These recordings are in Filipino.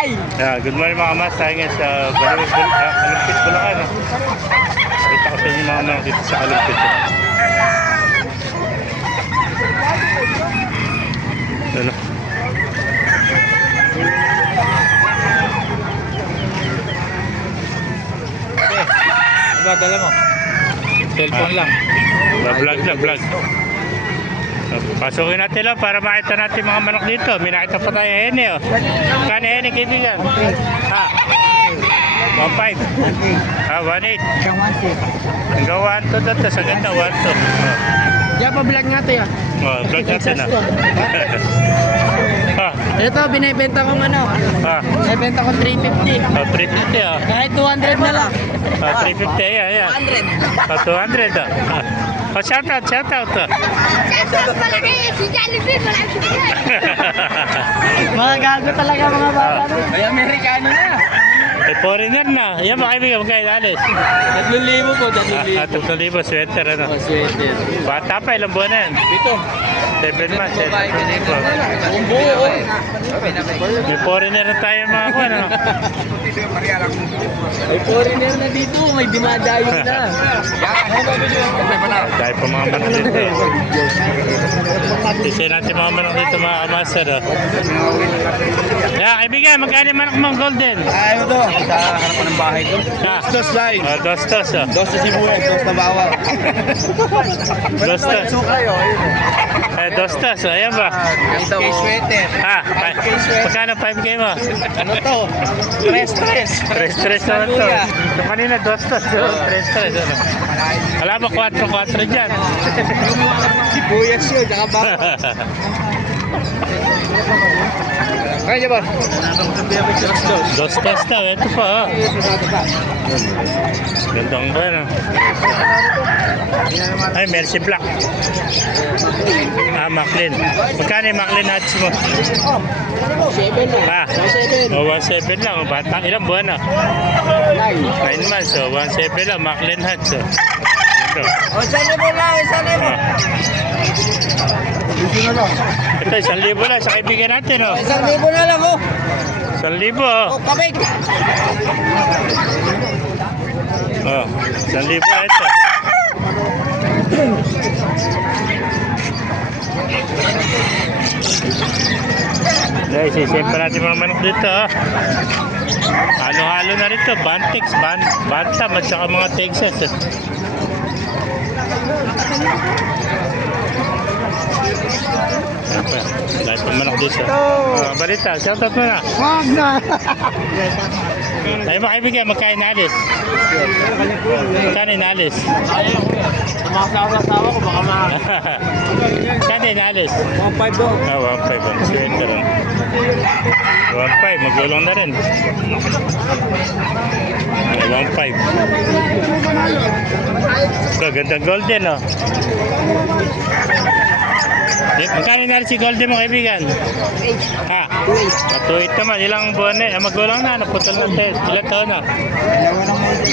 Good morning mga mas. Tayo ngayon sa Kalumpit, Bulacan. Kita ko sa inyo mga manok dito sa Kalumpit. Ano? Diba, dala mo? Cellphone lang. Vlog. Pasukin natin lang para makita natin mga manok dito. May nakita pa tayo hene, oh. Kano hene, kaibigan? 1.5. 1.8. Hanggang 1.2 dito. Sa ganda, 1.2. Diyan pa vlog natin ah. Vlog natin ah. Ito, binibenta ko binibenta ko 350. 350 ah. Kahit 200 na lang. 350, ayan. 200 ah. Shoutout. Mga gago talaga mga bata. Ay, Amerikano na. Foreigner na. Yan mga kaibigan, magkaya alis. 3,000 po, 3,000 sweater ano. Sweater. Bata pa, ilang buwan na yan? Ito. 7 months. Ang buo. May foreigner na tayo mga kuwan ano. May foreigner na dito, may dinadayo na. Dahil pa mga manok dito. Kasi natin mga manok dito mga kamaster. Kaibigan, magkano yung manok mong golden? Ayaw to, sa harapan ng bahay ko. Dos line. Dos. Dos na sibuyas, dos na bawang. Dos. Sukayo, ayun. Dos. Ayan ba? 5K sweater. Magkano 5K mo? Ano to? Tres. Tres naman to. Yung kanina, dos. Tres. Ano? Wala ba 4 dyan? Sibuyas yun, tsaka bawang. Kaya ba? Dos daw. Ito pa. Gandang ba no? Ay, Mercy Black. Maclean. Magkano yung Maclean hats mo? 7 lang. 1.7 lang. Bata, ilang buwan na? 9 months. 1.7 lang. Maclean hats. Ito. Sana mo lang. Ito, 1,000 lang sa kaibigan natin. 1,000 na lang, 1,000. Kabig. 1,000 ito. Dahil sisip pa natin mga manok dito. Halo-halo na rito. Bantex, Bantam at saka mga Texas. Dahil pa manok dito. Balita, shoutout mo na. Wag na. Ay mga kaibigan, magkain nalis. Magkain nalis. Tumakasama ko baka mahal. Magkain nalis. 1.5 daw. 1.5. Sweater rin. 1.5, magulong na rin. 1.5. So, gandang golden, oh. Magkano na rin si golden mo, kaibigan? 2.8 naman. Ilang buwan na yun? Magulang na, naputol na tayo. Ilang taon na?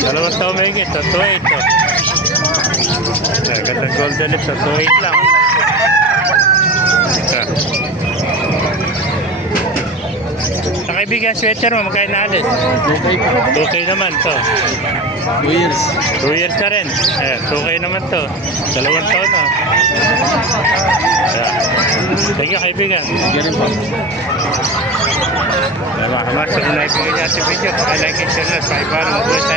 2 taon may higit. 2.8. Gandang golden lips. 2.8 lang. Sa kaibigan, sweater mo, magkano na alis? 2K naman to. 2 years. 2 years na rin. 2K naman to. 2 taon na. Thank you, kaibigan. Ganun pa. Mga kamar, sa mga ibigay natin video. I like it, share na. Sa iba, mabuhay tayo.